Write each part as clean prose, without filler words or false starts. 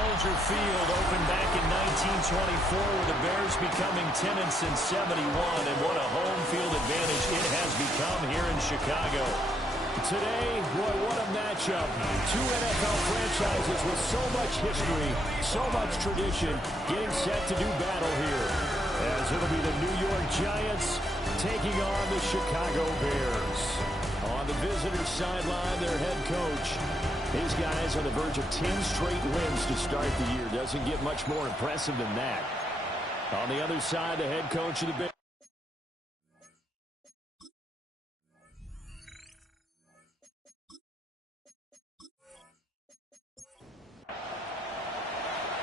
Soldier Field opened back in 1924 with the Bears becoming tenants since 71, and what a home field advantage it has become here in Chicago. Today, boy, what a matchup. Two NFL franchises with so much history, so much tradition, getting set to do battle here. As it'll be the New York Giants taking on the Chicago Bears. On the visitor sideline, their head coach. These guys on the verge of 10 straight wins to start the year. Doesn't get much more impressive than that. On the other side, the head coach of the Bears.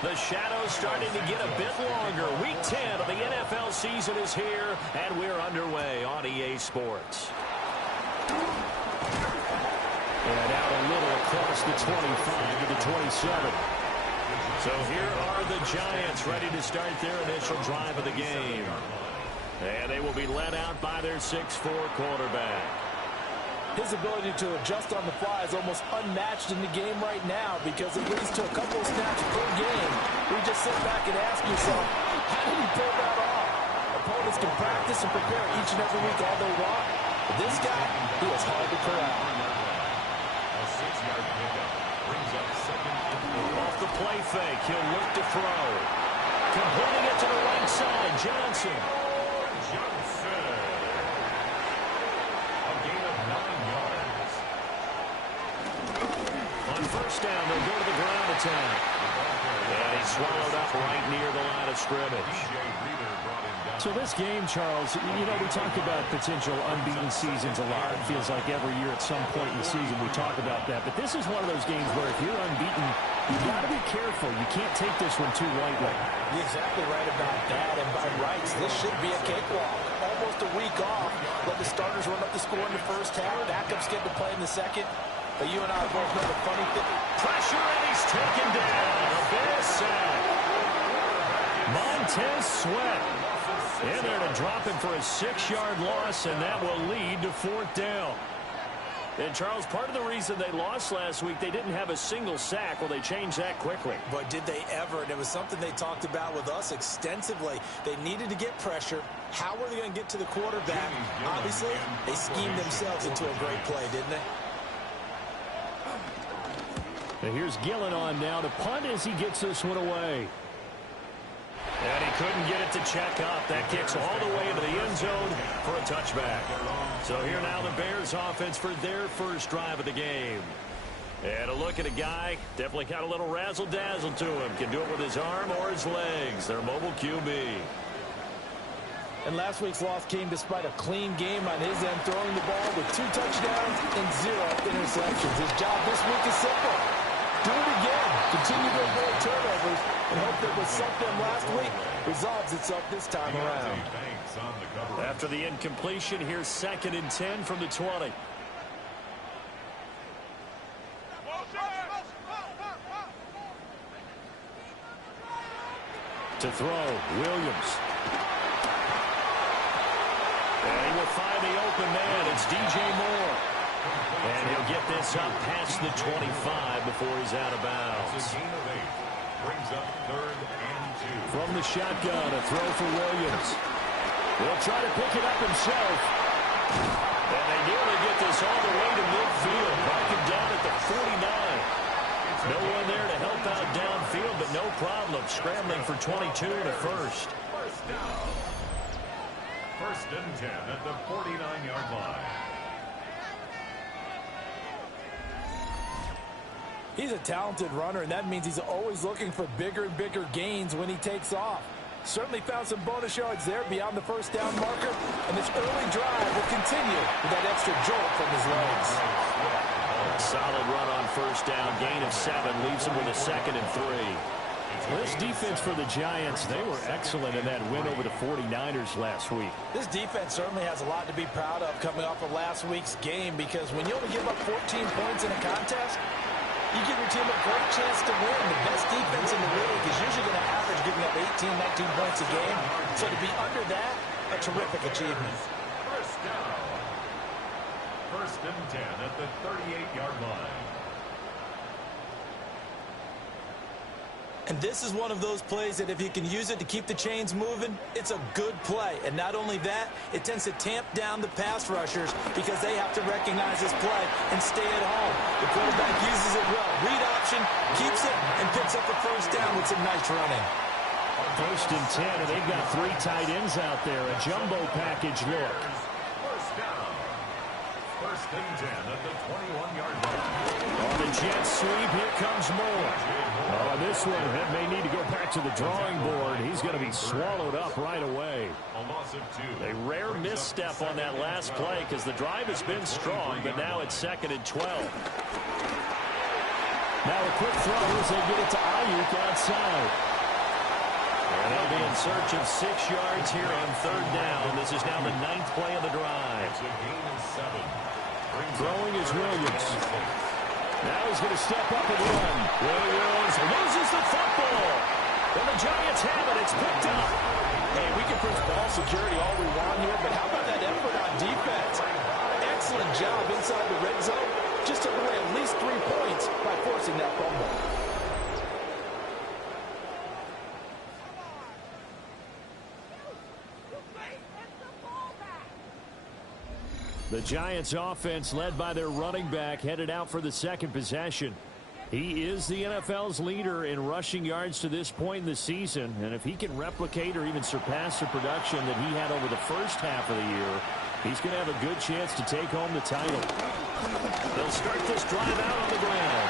The shadow's starting to get a bit longer. Week 10 of the NFL season is here, and we're underway on EA Sports. And out a little across the 25 to the 27. So here are the Giants ready to start their initial drive of the game. And they will be led out by their 6'4" quarterback. His ability to adjust on the fly is almost unmatched in the game right now because it leads to a couple of snaps per game. We just sit back and ask yourself, how did he pull that off? Opponents can practice and prepare each and every week all they want. But this guy, he is hard to corral. A 6-yard pickup brings up second and 4. Off the play fake, he'll look to throw. Completing it to the right side, Johnson. First down, they'll go to the ground attack. And he's swallowed up right near the line of scrimmage. So this game, Charles, you know, we talk about potential unbeaten seasons a lot. It feels like every year at some point in the season we talk about that. But this is one of those games where if you're unbeaten, you got to be careful. You can't take this one too lightly. You're exactly right about that. And by rights, this should be a cakewalk. Almost a week off. Let the starters run up the score in the first half. Backups get to play in the second. But you and I both know the funny thing. Pressure, and he's taken down. A big sack. Montez Sweat in there to drop him for a 6-yard loss, and that will lead to 4th down. And, Charles, part of the reason they lost last week, they didn't have a single sack. Well, they changed that quickly. But did they ever? And it was something they talked about with us extensively. They needed to get pressure. How were they going to get to the quarterback? Obviously, they schemed themselves into a great play, didn't they? And here's Gillen on now to punt as he gets this one away. And he couldn't get it to check up. That kicks all the way into the end zone for a touchback. So here now the Bears offense for their first drive of the game. And a look at a guy, definitely got a little razzle-dazzle to him. Can do it with his arm or his legs. Their mobile QB. And last week's loss came despite a clean game on his end, throwing the ball with 2 touchdowns and 0 interceptions. His job this week is simple. Do it again. Continue to avoid turnovers and hope that what sunk them last week resolves itself this time around. After the incompletion, here's 2nd and 10 from the 20. To throw, Williams. And he will find the open man. It's DJ Moore. And he'll get this up past the 25 before he's out of bounds. Brings up 3rd and 2. From the shotgun, a throw for Williams. He'll try to pick it up himself. And they nearly get this all the way to midfield. Mark him down at the 49. No one there to help out downfield, but no problem. Scrambling for 22 to first. First down. 1st and 10 at the 49-yard line. He's a talented runner, and that means he's always looking for bigger and bigger gains when he takes off. Certainly found some bonus yards there beyond the first down marker, and this early drive will continue with that extra jolt from his legs. Solid run on first down. Gain of 7 leaves him with a 2nd and 3. Well, this defense for the Giants, they were excellent in that win over the 49ers last week. This defense certainly has a lot to be proud of coming off of last week's game, because when you only give up 14 points in a contest, you give your team a great chance to win. The best defense in the league is usually going to average giving up 18, 19 points a game. So to be under that, a terrific achievement. First down. 1st and 10 at the 38-yard line. And this is one of those plays that if you can use it to keep the chains moving, it's a good play. And not only that, it tends to tamp down the pass rushers because they have to recognize this play and stay at home. The quarterback uses it well. Read option, keeps it, and picks up the first down with some nice running. First and 10, and they've got 3 tight ends out there. A jumbo package look. First down. First and 10 at the 21-yard line. On the jet sweep, here comes Moore. Oh, this one may need to go back to the drawing board. He's going to be swallowed up right away. A loss of 2. A rare misstep on that last play because the drive has been strong, but now it's 2nd and 12. Now a quick throw as they get it to Ayuk outside. And they'll be in search of 6 yards here on 3rd down. This is now the 9th play of the drive. It's a gain of 7. Throwing is Williams. Now he's going to step up and run. Williams loses the football. And the Giants have it. It's picked up. Hey, we can push ball security all we want here, but how about that effort on defense? Excellent job inside the red zone. Just took away at least 3 points by forcing that fumble. The Giants offense led by their running back headed out for the 2nd possession. He is the NFL's leader in rushing yards to this point in the season. And if he can replicate or even surpass the production that he had over the first half of the year, he's going to have a good chance to take home the title. They'll start this drive out on the ground.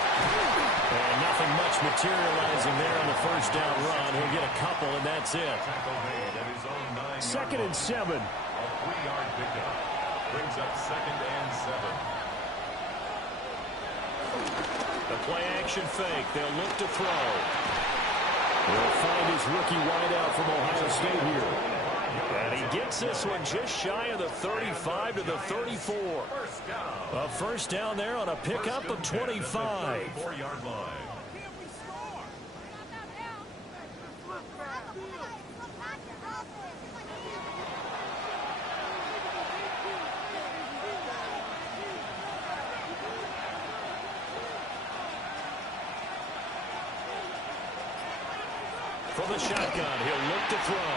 And nothing much materializing there on the first down run. He'll get a couple, and that's it. 2nd and 7. A 3-yard pickup. Brings up 2nd and 7. The play-action fake. They'll look to throw. They'll find his rookie wideout from Ohio State here. And he gets this one just shy of the 35 to the 34. A first down there on a pickup of 25. 4-yard line. From the shotgun, he'll look to throw.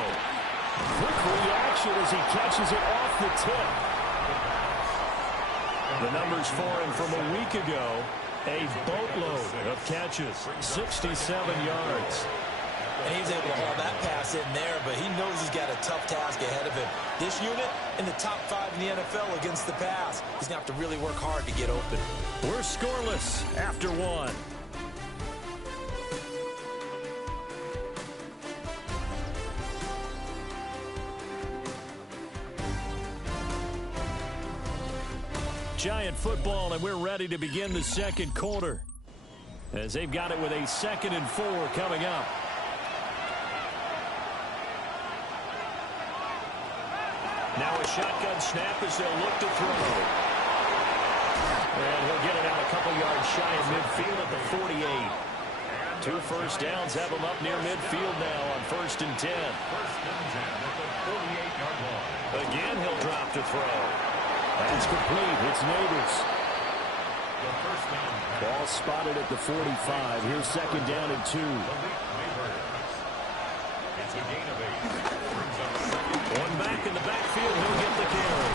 Quick reaction as he catches it off the tip. The numbers for him from a week ago, a boatload of catches, 67 yards. And he was able to haul that pass in there, but he knows he's got a tough task ahead of him. This unit in the top 5 in the NFL against the pass. He's going to have to really work hard to get open. We're scoreless after 1. Giant football, and we're ready to begin the 2nd quarter as they've got it with a 2nd and 4 coming up. Now a shotgun snap as they'll look to throw. And he'll get it out a couple yards shy of midfield at the 48. 2 first downs have him up near midfield now on 1st and 10. 1st and 10 at the 48-yard line. Again, he'll drop to throw. That's complete. It's Neighbors. The first down. Ball spotted at the 45. Here's 2nd down and 2. It's a gain of 8. Brings up 2nd. One back in the backfield, he'll get the carry.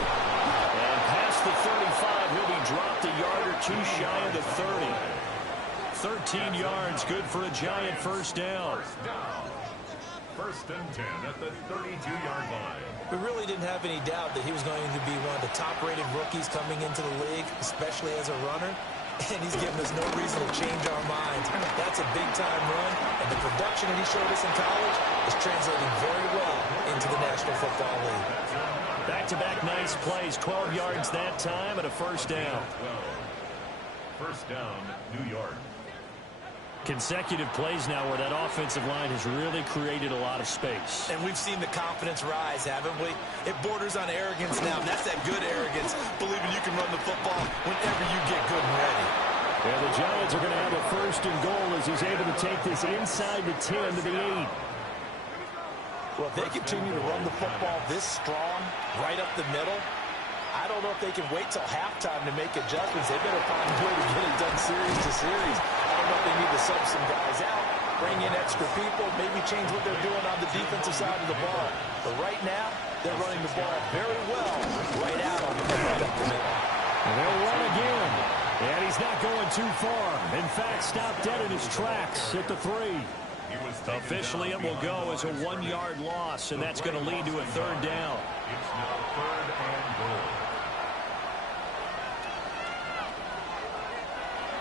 And past the 35, he'll be dropped a yard or 2 shy of the 30. 13 yards, good for a Giant first down. First down. 1st and 10 at the 32-yard line. We really didn't have any doubt that he was going to be one of the top-rated rookies coming into the league, especially as a runner. And he's given us no reason to change our minds. That's a big-time run, and the production that he showed us in college is translating very well into the National Football League. Back-to-back nice plays, 12 yards that time, and a first down. 12. First down, New York. Consecutive plays now where that offensive line has really created a lot of space. And we've seen the confidence rise, haven't we? It borders on arrogance now, and that's that good arrogance, believing you can run the football whenever you get good and ready. And the Giants are going to have a 1st and goal as he's able to take this inside the 10 to the 8. Well, if they continue to run the football this strong, right up the middle, I don't know if they can wait till halftime to make adjustments. They better find a way to get it done series to series. I don't know if they need to sub some guys out, bring in extra people, maybe change what they're doing on the defensive side of the ball. But right now, they're running the ball very well right out on the middle. And they'll run again. And he's not going too far. In fact, stopped dead in his tracks at the 3. Officially, it will go as a 1-yard loss, and that's going to lead to a 3rd down. It's now 3rd and goal.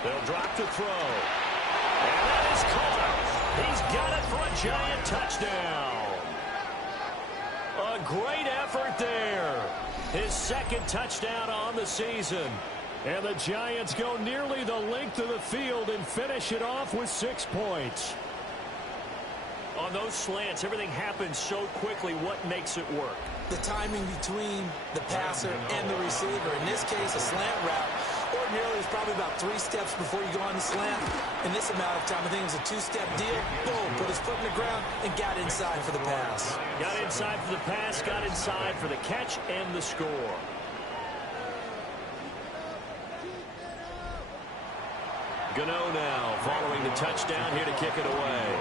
They'll drop to throw. And that is caught. He's got it for a Giant touchdown. A great effort there. His 2nd touchdown on the season. And the Giants go nearly the length of the field and finish it off with 6 points. On those slants, everything happens so quickly. What makes it work? The timing between the passer and the receiver. In this case, a slant route. Ordinarily, it's probably about 3 steps before you go on the slant. In this amount of time, I think it was a 2-step deal. Boom, put his foot in the ground and got inside for the pass. Got inside for the pass, got inside for the catch and the score. Gano now following the touchdown here to kick it away.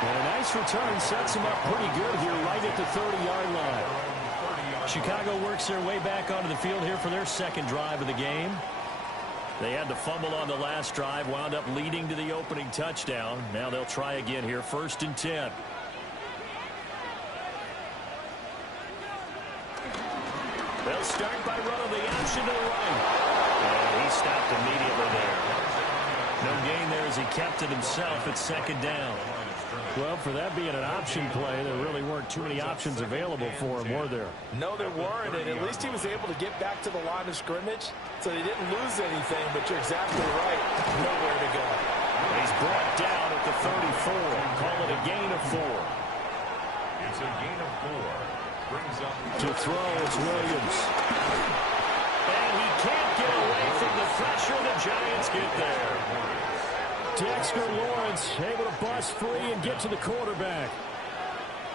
And a nice return sets him up pretty good here right at the 30-yard line. Chicago works their way back onto the field here for their 2nd drive of the game. They had to fumble on the last drive, wound up leading to the opening touchdown. Now they'll try again here, 1st and 10. They'll start by running the option to the right. And he stopped immediately there. No gain there as he kept it himself at 2nd down. Well, for that being an option play, there really weren't too many options available for him, were there? No, there weren't, and at least he was able to get back to the line of scrimmage, so he didn't lose anything, but you're exactly right. Nowhere to go. He's brought down at the 34. Call it a gain of 4. It's a gain of 4. Brings up To throw, it's Williams. And he can't get away from the pressure. The Giants get there. Dexter Lawrence able to bust free and get to the quarterback.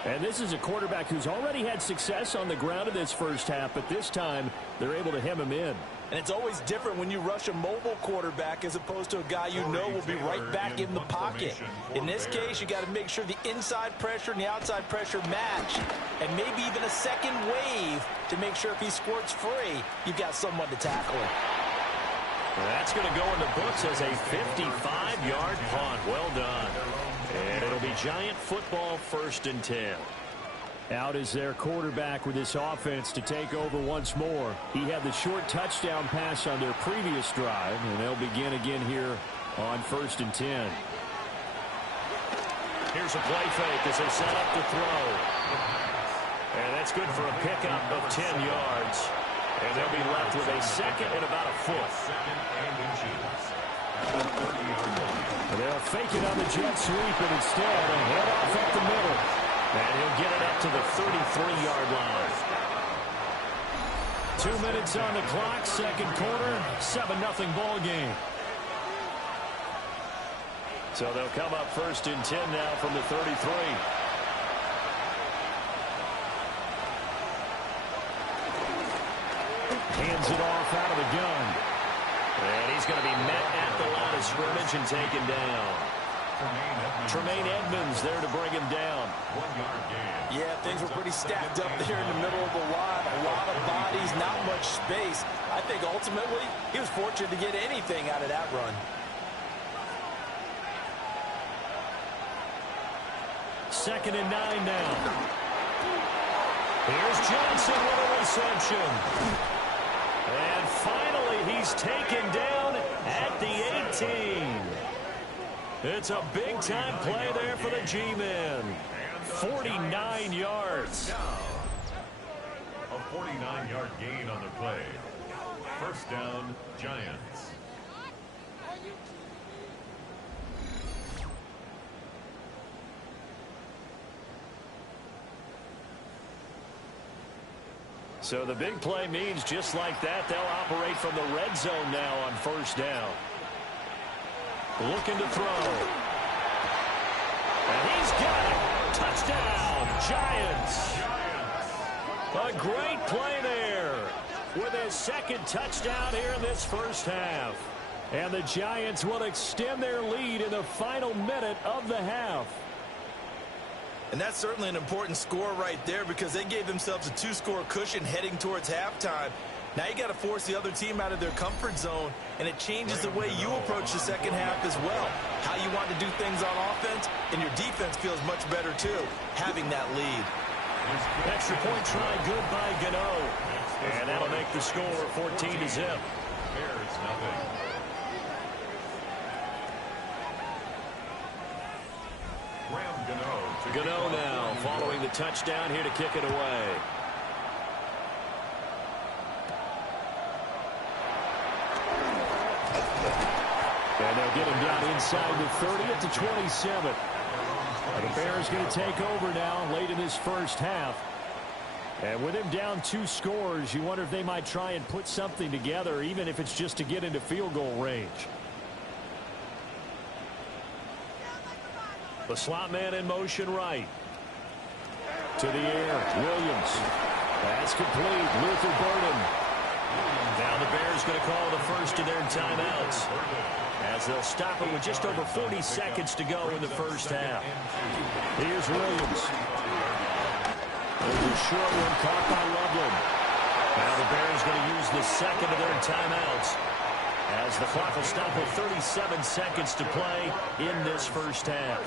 And this is a quarterback who's already had success on the ground in this first half, but this time they're able to hem him in. And it's always different when you rush a mobile quarterback as opposed to a guy you know will be right back in the pocket. In this case, you got to make sure the inside pressure and the outside pressure match, and maybe even a second wave to make sure if he squirts free, you've got someone to tackle him. That's going to go in the books as a 55-yard punt. Well done. And it'll be Giant football, 1st and 10. Out is their quarterback with this offense to take over once more. He had the short touchdown pass on their previous drive, and they'll begin again here on 1st and 10. Here's a play fake as they set up to throw. And that's good for a pickup of 10 yards. And they'll be left with a 2nd and about a 4th. And they'll fake it on the jet sweep, and instead a handoff up the middle. And he'll get it up to the 33-yard line. 2 minutes on the clock, 2nd quarter, 7-0 ball game. So they'll come up 1st and 10 now from the 33. Hands it off out of the gun. And he's going to be met at the line of scrimmage and taken down. Tremaine Edmonds there to bring him down. 1-yard gain. Yeah, things were pretty stacked up there in the middle of the line. A lot of bodies, not much space. I think ultimately he was fortunate to get anything out of that run. 2nd and 9 now. Here's Johnson with a reception. And finally, he's taken down at the 18. It's a big-time play there for the G-men. 49 yards. A 49-yard gain on the play. 1st down, Giants. So the big play means just like that, they'll operate from the red zone now on 1st down. Looking to throw. And he's got it. Touchdown, Giants. A great play there. with his second touchdown here in this first half. And the Giants will extend their lead in the final minute of the half. And that's certainly an important score right there because they gave themselves a 2-score cushion heading towards halftime. Now you got to force the other team out of their comfort zone, and it changes the way you approach the second half as well. How you want to do things on offense, and your defense feels much better too, having that lead. Extra point try good by Gano. And that'll make the score 14-0. Bears nothing. Gano now following the touchdown here to kick it away. And they'll get him down inside the 30 at the 27. The Bears going to take over now late in this first half. And with him down 2 scores, you wonder if they might try and put something together, even if it's just to get into field goal range. The slot man in motion right. To the air, Williams. That's complete. Luther Burden. Now the Bears going to call the first of their timeouts, as they'll stop it with just over 40 seconds to go in the first half. Here's Williams. There's a short one caught by Loveland. Now the Bears going to use the second of their timeouts, as the clock will stop with 37 seconds to play in this first half.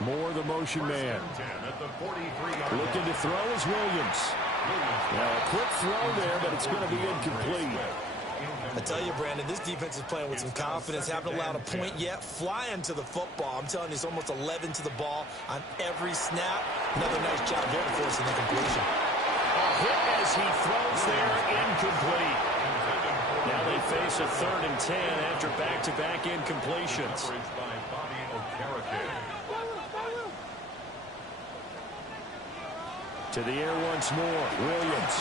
More the motion man. Looking to throw is Williams. Now a quick throw there, but it's going to be incomplete. I tell you, Brandon, this defense is playing with some confidence. Haven't allowed a point yet. Flying to the football. I'm telling you, it's almost 11 to the ball on every snap. Another nice job there forcing the completion. A hit as he throws there, incomplete. Now they face a 3rd and 10 after back-to-back incompletions. To the air once more, Williams.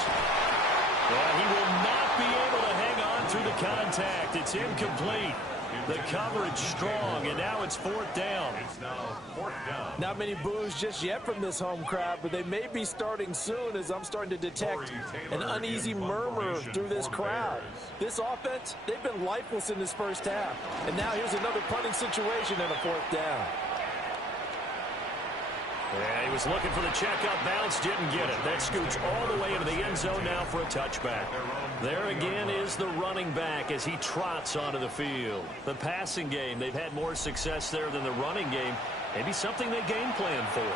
Well, he will not be able to hang on through the contact. It's incomplete. The coverage strong, and now it's 4th down. Not many boos just yet from this home crowd, but they may be starting soon, as I'm starting to detect an uneasy murmur through this crowd. This offense, they've been lifeless in this first half. And now here's another punting situation and a 4th down. Yeah, he was looking for the checkup bounce, didn't get it. That scoots all the way into the end zone now for a touchback. There again is the running back as he trots onto the field. The passing game, they've had more success there than the running game. Maybe something they game plan for.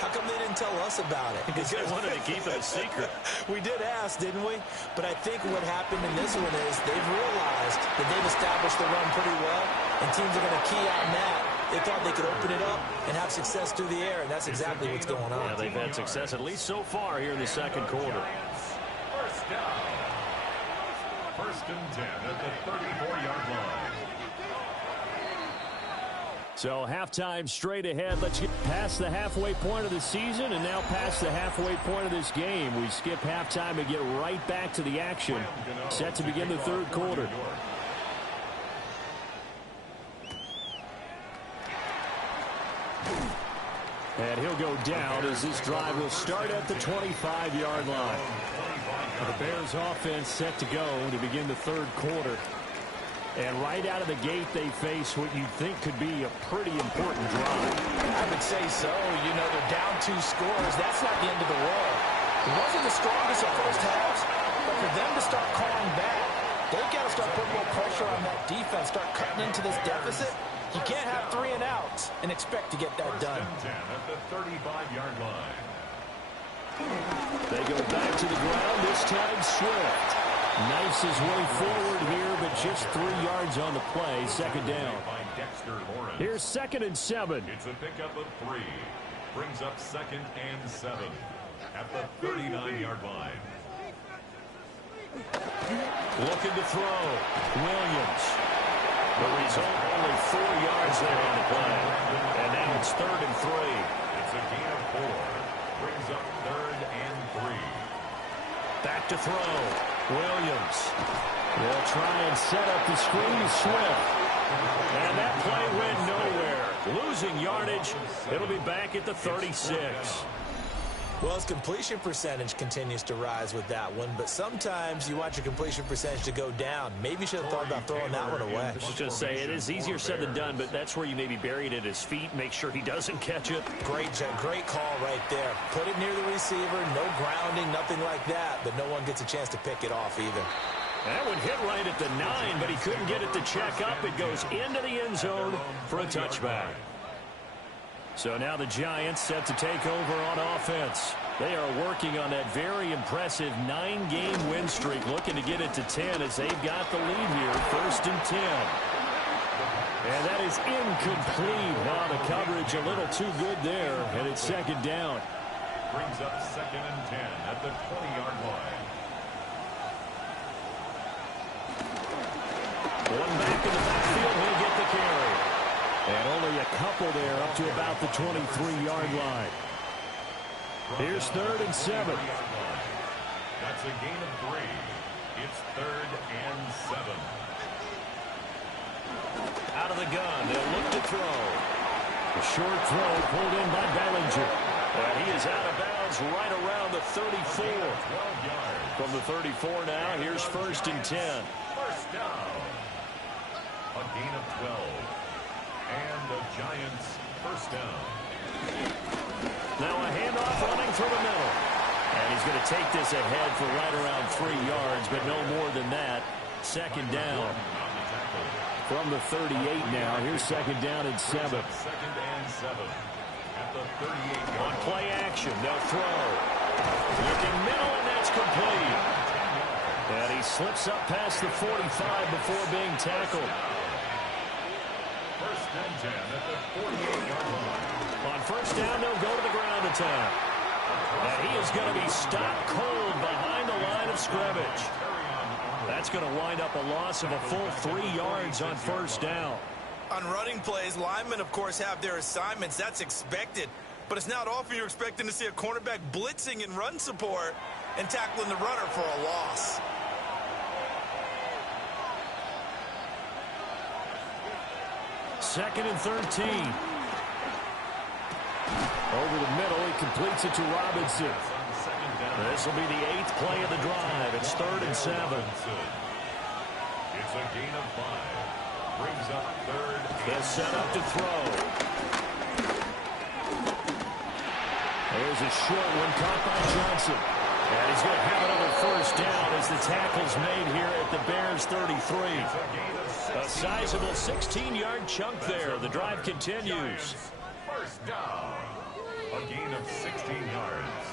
How come they didn't tell us about it? Because they wanted to keep it a secret. We did ask, didn't we? But I think what happened in this one is they've realized that they've established the run pretty well, and teams are going to key on that. They thought they could open it up and have success through the air, and that's exactly what's going on. Yeah, they've had success, at least so far, here in the second quarter. First down. 1st and 10 at the 34-yard line. So halftime straight ahead. Let's get past the halfway point of the season and now past the halfway point of this game. We skip halftime and get right back to the action. Set to begin the 3rd quarter. And he'll go down as this drive will start at the 25-yard line. The Bears offense set to go to begin the 3rd quarter. And right out of the gate, they face what you'd think could be a pretty important drive. I would say so. You know, they're down 2 scores. That's not the end of the world. It wasn't the strongest of first halves, but for them to start calling back, they've got to start putting more pressure on that defense, start cutting into this deficit. You can't have 3 and outs and expect to get that done. 1st and 10 at the 35-yard line. They go back to the ground, this time Swift. Knifes his way forward here, but just 3 yards on the play. 2nd down. Here's 2nd and 7. It's a pickup of 3. Brings up 2nd and 7 at the 39-yard line. Looking to throw. Williams. The result, only 4 yards there on the play. And now it's 3rd and 3. It's a gain of 4. Brings up 3rd and 3. Back to throw. Williams. They'll try and set up the screen to Swift. And that play went nowhere. Losing yardage. It'll be back at the 36. Well, his completion percentage continues to rise with that one, but sometimes you want your completion percentage to go down. Maybe you should have thought about throwing that one away. I was just say, it is easier said than done, but that's where you maybe bury it at his feet, make sure he doesn't catch it. Great call right there. Put it near the receiver, no grounding, nothing like that, but no one gets a chance to pick it off either. That one hit right at the 9, but he couldn't get it to check up. It goes into the end zone for a touchback. So now the Giants set to take over on offense. They are working on that very impressive 9-game win streak, looking to get it to 10 as they've got the lead here, 1st and 10. And that is incomplete. Wow, the coverage a little too good there, and it's 2nd down. Brings up 2nd and 10 at the 20-yard line. One back in the backfield, he'll get the carry. And only a couple there up to about the 23-yard line. Here's 3rd and 7. That's a gain of 3. It's 3rd and 7. Out of the gun, they'll look to throw. A short throw pulled in by Bellinger. And he is out of bounds right around the 34. From the 34 now, here's 1st and 10. First down. A gain of 12. And the Giants first down. Now a handoff running through the middle. And he's going to take this ahead for right around 3 yards, but no more than that. 2nd down. From the 38 now. Here's 2nd down and 7. 2nd and 7. At the 38. On play action, they'll throw. Looking middle, and that's complete. And he slips up past the 45 before being tackled. 1st and 10 at the 48-yard line. On 1st down, they'll go to the ground attack. And he is going to be stopped cold behind the line of scrimmage. That's going to wind up a loss of a full 3 yards on 1st down. On running plays, linemen, of course, have their assignments. That's expected. But it's not often you're expecting to see a cornerback blitzing in run support and tackling the runner for a loss. Second and 13. Over the middle, he completes it to Robinson. This will be the 8th play of the drive. It's 3rd and 7. It's a gain of 5. Brings up 3rd. They'll set up to throw. There's a short one caught by Johnson. And he's going to have another 1st down as the tackle's made here at the Bears 33. A sizable 16-yard chunk there. The drive continues. First down. A gain of 16 yards.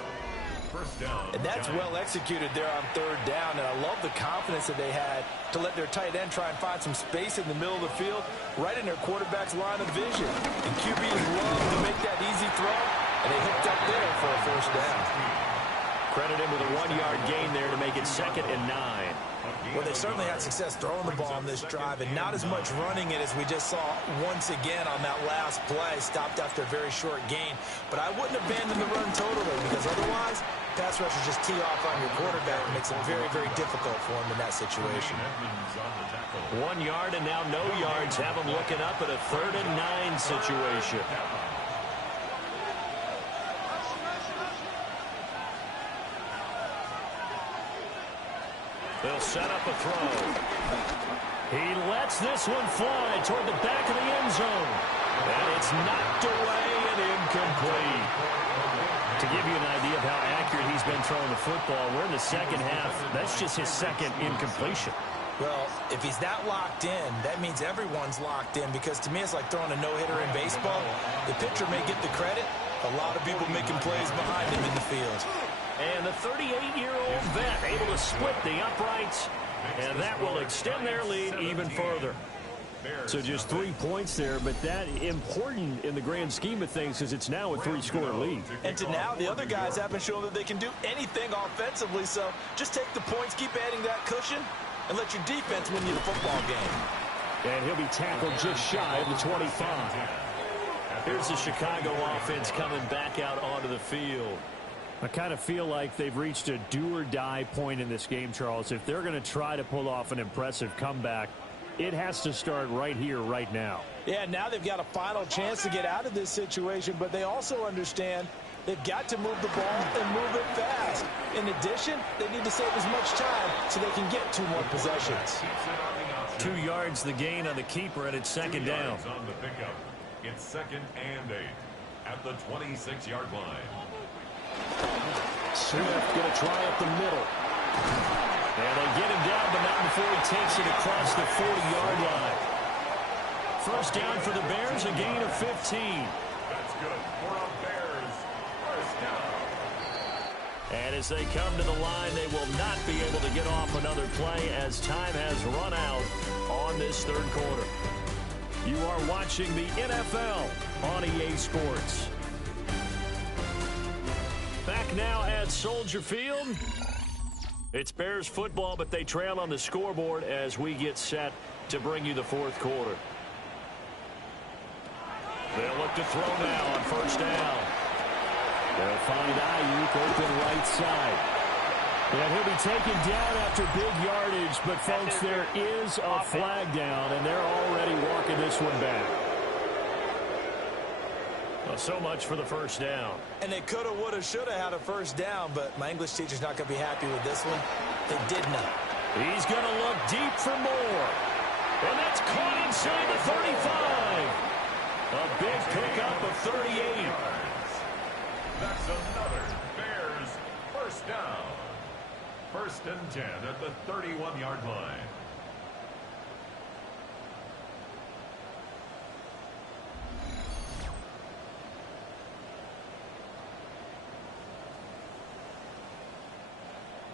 First down. And that's well executed there on 3rd down, and I love the confidence that they had to let their tight end try and find some space in the middle of the field, right in their quarterback's line of vision. And QBs love to make that easy throw, and they hooked up there for a 1st down. Credit him with a 1-yard gain there to make it 2nd and 9. Well, they certainly had success throwing the ball on this drive, and not as much running it as we just saw once again on that last play. Stopped after a very short gain. But I wouldn't abandon the run totally, because otherwise, pass rushers just tee off on your quarterback and makes it very, very difficult for him in that situation. 1 yard and now no yards. Have him looking up at a 3rd and 9 situation. They'll set up a throw. He lets this one fly toward the back of the end zone. And it's knocked away and incomplete. To give you an idea of how accurate he's been throwing the football, we're in the 2nd half. That's just his 2nd incompletion. Well, if he's that locked in, that means everyone's locked in, because to me it's like throwing a no-hitter in baseball. The pitcher may get the credit. A lot of people making plays behind him in the field. And the 38-year-old vet able to split the uprights, and that will extend their lead even further. So just 3 points there, but that important in the grand scheme of things, because it's now a 3-score lead. And to now, the other guys haven't shown that they can do anything offensively, so just take the points, keep adding that cushion, and let your defense win you the football game. And he'll be tackled just shy of the 25. Here's the Chicago offense coming back out onto the field. I kind of feel like they've reached a do-or-die point in this game, Charles. If they're going to try to pull off an impressive comeback, it has to start right here, right now. Yeah, now they've got a final chance to get out of this situation, but they also understand They've got to move the ball and move it fast. In addition, they need to save as much time so they can get 2 more possessions. 2 yards the gain on the keeper, and it's second down. On the pickup. It's 2nd and 8 at the 26-yard line. Swift going to try up the middle. And they get him down, but not before he takes it across the 40-yard line. First down for the Bears, a gain of 15. That's good for a Bears first down. And as they come to the line, they will not be able to get off another play as time has run out on this third quarter. You are watching the NFL on EA Sports. Back now at Soldier Field. It's Bears football, but they trail on the scoreboard as we get set to bring you the fourth quarter. They'll look to throw now on first down. They'll find Ayuk open right side. And he'll be taken down after big yardage, but folks, there is a flag down, and they're already walking this one back. Well, so much for the first down. And they could have, would have, should have had a first down, but my English teacher's not going to be happy with this one. They did not. He's going to look deep for more. And that's caught inside the 35. A big pickup of 38. That's another Bears first down. 1st and 10 at the 31-yard line.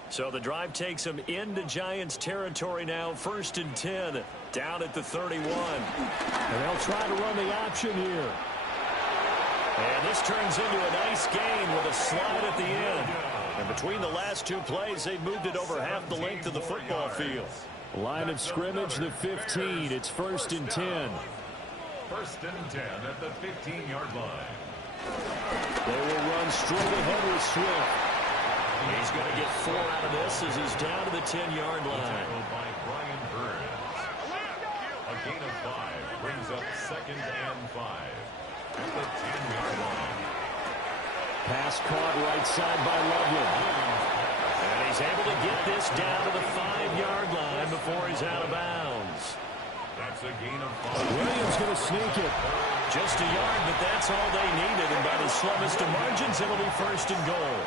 So the drive takes them into Giants territory now. 1st and 10 down at the 31. And they'll try to run the option here. And this turns into a nice gain with a slide at the end. And between the last 2 plays, they've moved it over half the length of the football field. Line of scrimmage, the 15. It's 1st and 10. 1st and 10 at the 15-yard line. They will run straight ahead with Swift. He's going to get 4 out of this as he's down to the 10-yard line. Tackled by Brian Burns. A gain of 5 brings up 2nd and 5 at the 10-yard line. Pass caught right side by Loveland. And he's able to get this down to the 5-yard line before he's out of bounds. That's a gain of 5. Williams going to sneak it. Just a yard, but that's all they needed. And by the slimmest of margins, it'll be 1st and goal.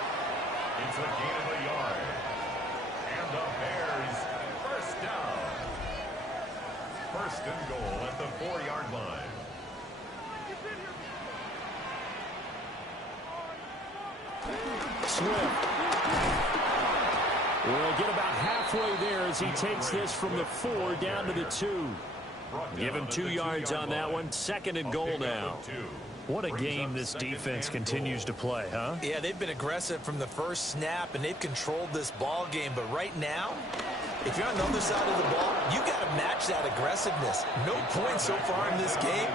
It's a gain of a yard. And the Bears first down. 1st and goal at the 4-yard line. Swift will get about halfway there as he takes this from the 4 down to the 2. Give him 2 yards on that one. 2nd and goal now. What a game this defense continues to play, huh? Yeah, they've been aggressive from the first snap, and they've controlled this ball game. But right now, if you're on the other side of the ball, you got to match that aggressiveness. No points so far in this game.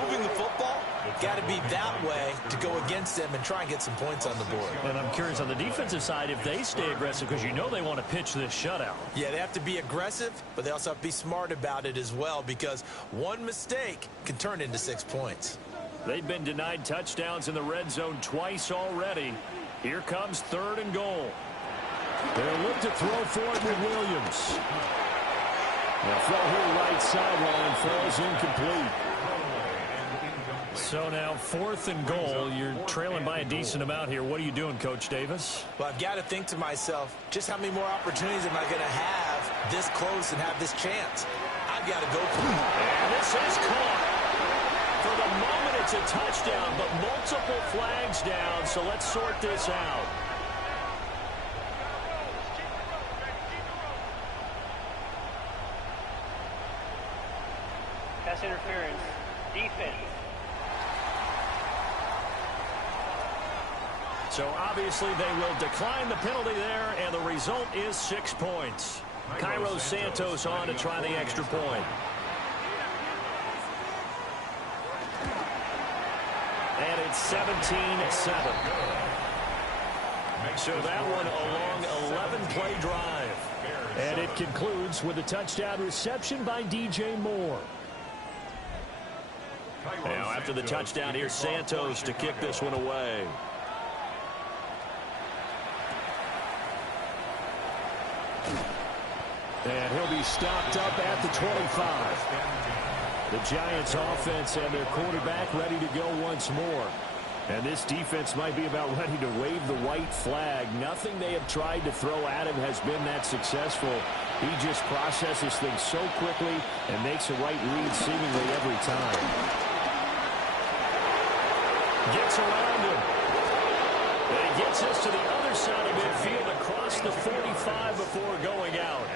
Moving the football, got to be that way to go against them and try and get some points on the board. And I'm curious on the defensive side if they stay aggressive, because you know they want to pitch this shutout. Yeah, they have to be aggressive, but they also have to be smart about it as well, because one mistake can turn into 6 points. They've been denied touchdowns in the red zone twice already. Here comes 3rd and goal. They'll look to throw for it with Williams. The throw here right sideline falls incomplete. So now 4th and goal. You're trailing by a decent amount here. What are you doing, Coach Davis? Well, I've got to think to myself, just how many more opportunities am I going to have this close and have this chance? I've got to go for it. And this is caught. For the moment, it's a touchdown, but multiple flags down, so let's sort this out. Pass interference. Defense. So obviously they will decline the penalty there, and the result is 6 points. Cairo Santos on to try the extra point. And it's 17-7. So that one a long 11-play drive. And it concludes with a touchdown reception by DJ Moore. Now after the touchdown, here's Santos to kick this one away. And he'll be stopped up at the 25. The Giants offense and their quarterback ready to go once more. And this defense might be about ready to wave the white flag. Nothing they have tried to throw at him has been that successful. He just processes things so quickly and makes a right read seemingly every time. Gets around him. And he gets us to the other side of midfield across the 45 before going out.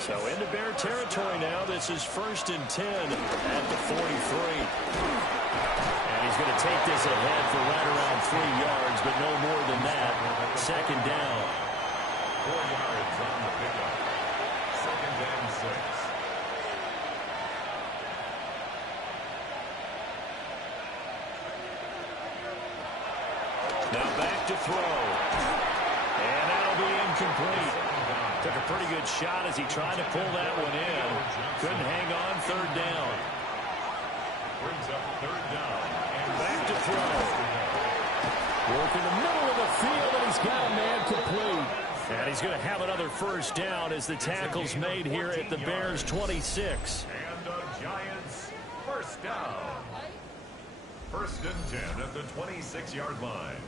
So into Bear territory now. This is 1st and 10 at the 43. And he's going to take this ahead for right around 3 yards, but no more than that. 2nd down. 4 yards on the pickup. 2nd and 6. Now back to throw. And that'll be incomplete. Took a pretty good shot as he tried to pull that one in. Couldn't hang on. 3rd down. Brings up 3rd down. Back to throw. Work in the middle of the field, and he's got a man complete. And he's going to have another 1st down as the tackle's made here at the Bears' 26. And the Giants 1st down. 1st and 10 at the 26-yard line.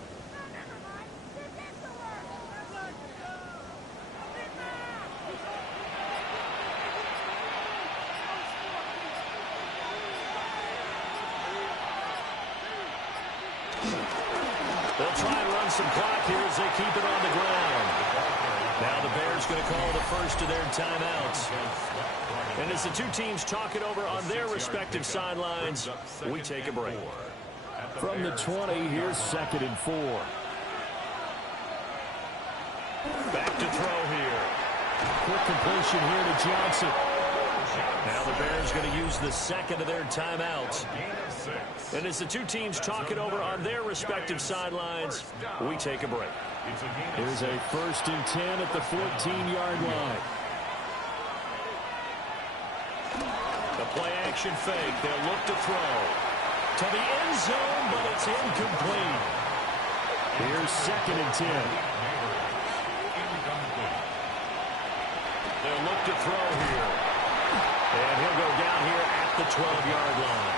They'll try and run some clock here as they keep it on the ground. Now the Bears going to call the first of their timeouts. And as the two teams talk it over on their respective sidelines, we take a break. From the 20, here's 2nd and 4. Back to throw here. Quick completion here to Johnson. Now the Bears going to use the 2nd of their timeouts. And as the two teams talk it over on their respective sidelines, we take a break. Here's a 1st and 10 at the 14-yard line. The play action fake. They'll look to throw to the end zone, but it's incomplete. Here's 2nd and 10. They'll look to throw here. And he'll go down here at the 12-yard line.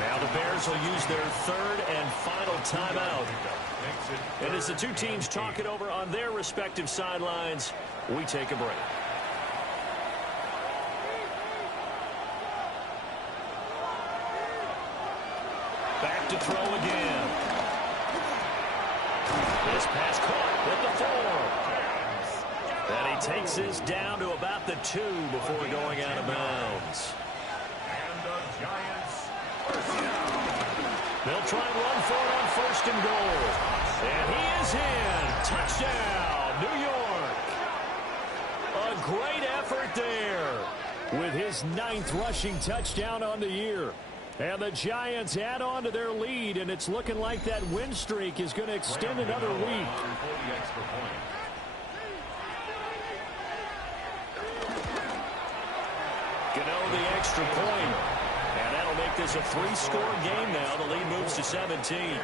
Now the Bears will use their 3rd and final timeout. And as the two teams talk it over on their respective sidelines, we take a break. Back to throw again. This pass caught at the 4. And he takes this down to about the 2 before going out of bounds. And the Giants 1st down. They'll try and run for it on 1st and goal. And he is in. Touchdown, New York. A great effort there with his 9th rushing touchdown on the year. And the Giants add on to their lead, and it's looking like that win streak is going to extend another week. Gano the extra point. And that'll make this a 3-score game now. The lead moves to 17.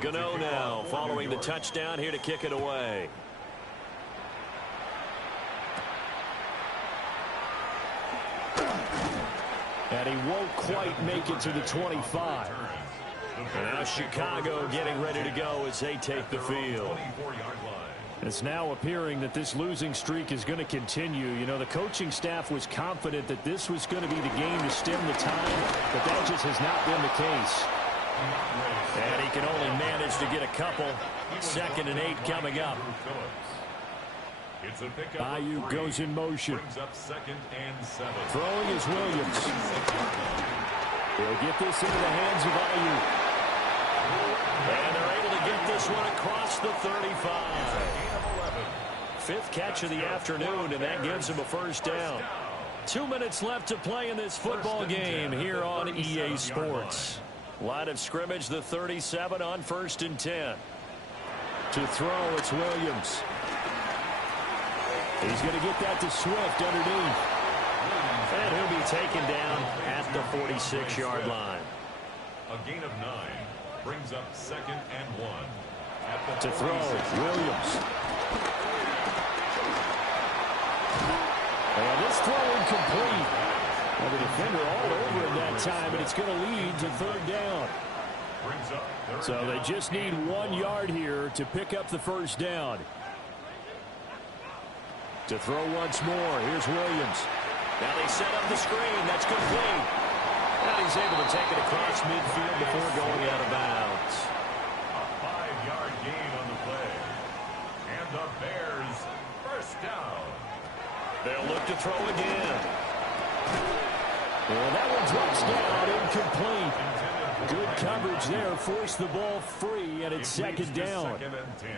Gano now following the touchdown here to kick it away. And he won't quite make it to the 25. And now Chicago getting ready to go as they take the field. It's now appearing that this losing streak is going to continue. You know, the coaching staff was confident that this was going to be the game to stem the tide, but that just has not been the case. And he can only manage to get a couple. 2nd and 8 coming up. Ayuk goes in motion. Throwing is Williams. He'll get this into the hands of Ayuk. And they're able to get this one across the 35. 5th catch of the afternoon, and that gives him a 1st down. 2 minutes left to play in this football game here on EA Sports. Line of scrimmage, the 37 on 1st and 10. To throw, it's Williams. He's going to get that to Swift underneath. And he'll be taken down at the 46-yard line. A gain of 9. Brings up 2nd and 1. At the to throw, Williams. And this throw incomplete. Well, the defender all over him that time, and it's going to lead to 3rd down. Brings up 3rd So they down. just need 1 yard here to pick up the 1st down. To throw once more, here's Williams. Now they set up the screen. That's complete. And he's able to take it across midfield before going out of bounds. A 5-yard gain on the play. And the Bears, 1st down. They'll look to throw again. And that one drops down, incomplete. Good coverage there, forced the ball free, and it's 2nd down. 2nd and 10.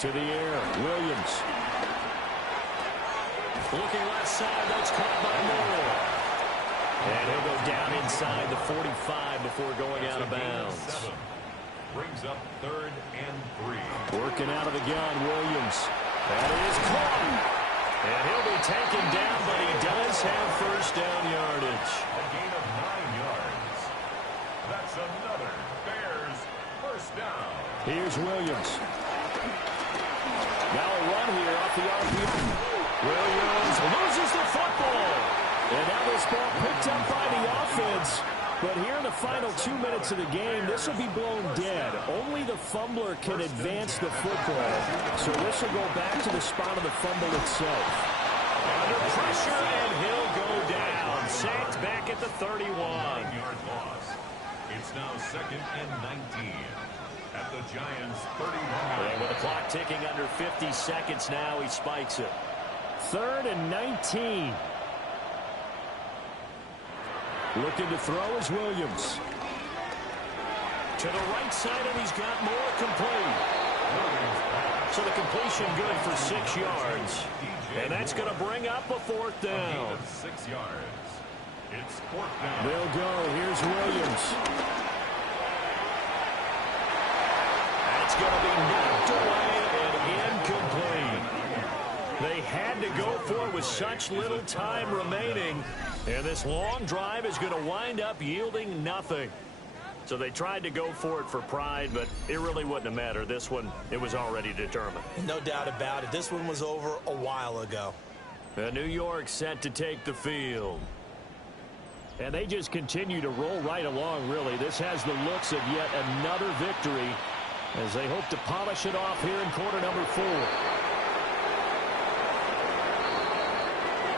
To the air, Williams. Looking left side, that's caught by Moore. And he'll go down inside the 45 before going out of bounds. Brings up 3rd and 3. Working out of the gun, Williams. That is caught. And he'll be taken down, but he does have 1st down yardage. A gain of 9 yards. That's another Bears 1st down. Here's Williams. Now a run here off the RPM. Williams loses the football. And now this ball picked up by the offense. But here in the final 2 minutes of the game, this will be blown dead. Only the fumbler can advance the football. So this will go back to the spot of the fumble itself. Under pressure, and he'll go down. Sacked back at the 31. 9-yard loss. It's now 2nd and 19. At the Giants' 31. And with the clock ticking under 50 seconds now, he spikes it. 3rd and 19. Looking to throw is Williams. To the right side, and he's got more complete. So the completion good for 6 yards. And that's going to bring up a 4th down. 6 yards. It's 4th down. They'll go. Here's Williams. That's going to be knocked away and incomplete. They had to go for it with such little time remaining. And this long drive is going to wind up yielding nothing. So they tried to go for it for pride, but it really wouldn't have mattered. This one, it was already determined. No doubt about it. This one was over a while ago. New York set to take the field. And they just continue to roll right along, really. This has the looks of yet another victory as they hope to polish it off here in quarter number 4.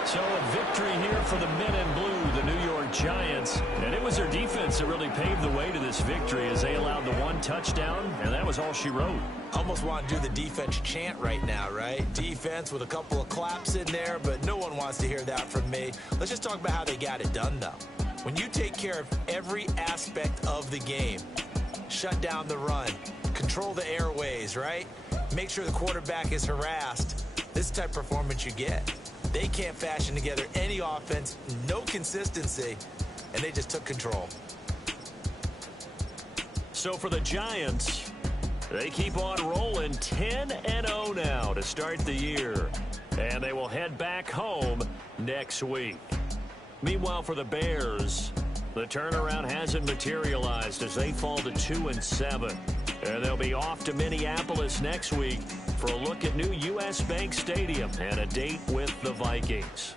So a victory here for the men in blue, the New York Giants. And it was their defense that really paved the way to this victory as they allowed the 1 touchdown, and that was all she wrote. Almost want to do the defense chant right now, right? Defense with a couple of claps in there, but no one wants to hear that from me. Let's just talk about how they got it done, though. When you take care of every aspect of the game, shut down the run, control the airways, right? Make sure the quarterback is harassed. This type of performance you get. They can't fashion together any offense, no consistency, and they just took control. So for the Giants, they keep on rolling 10-0 now to start the year. And they will head back home next week. Meanwhile, for the Bears, the turnaround hasn't materialized as they fall to 2-7. And they'll be off to Minneapolis next week for a look at new U.S. Bank Stadium and a date with the Vikings.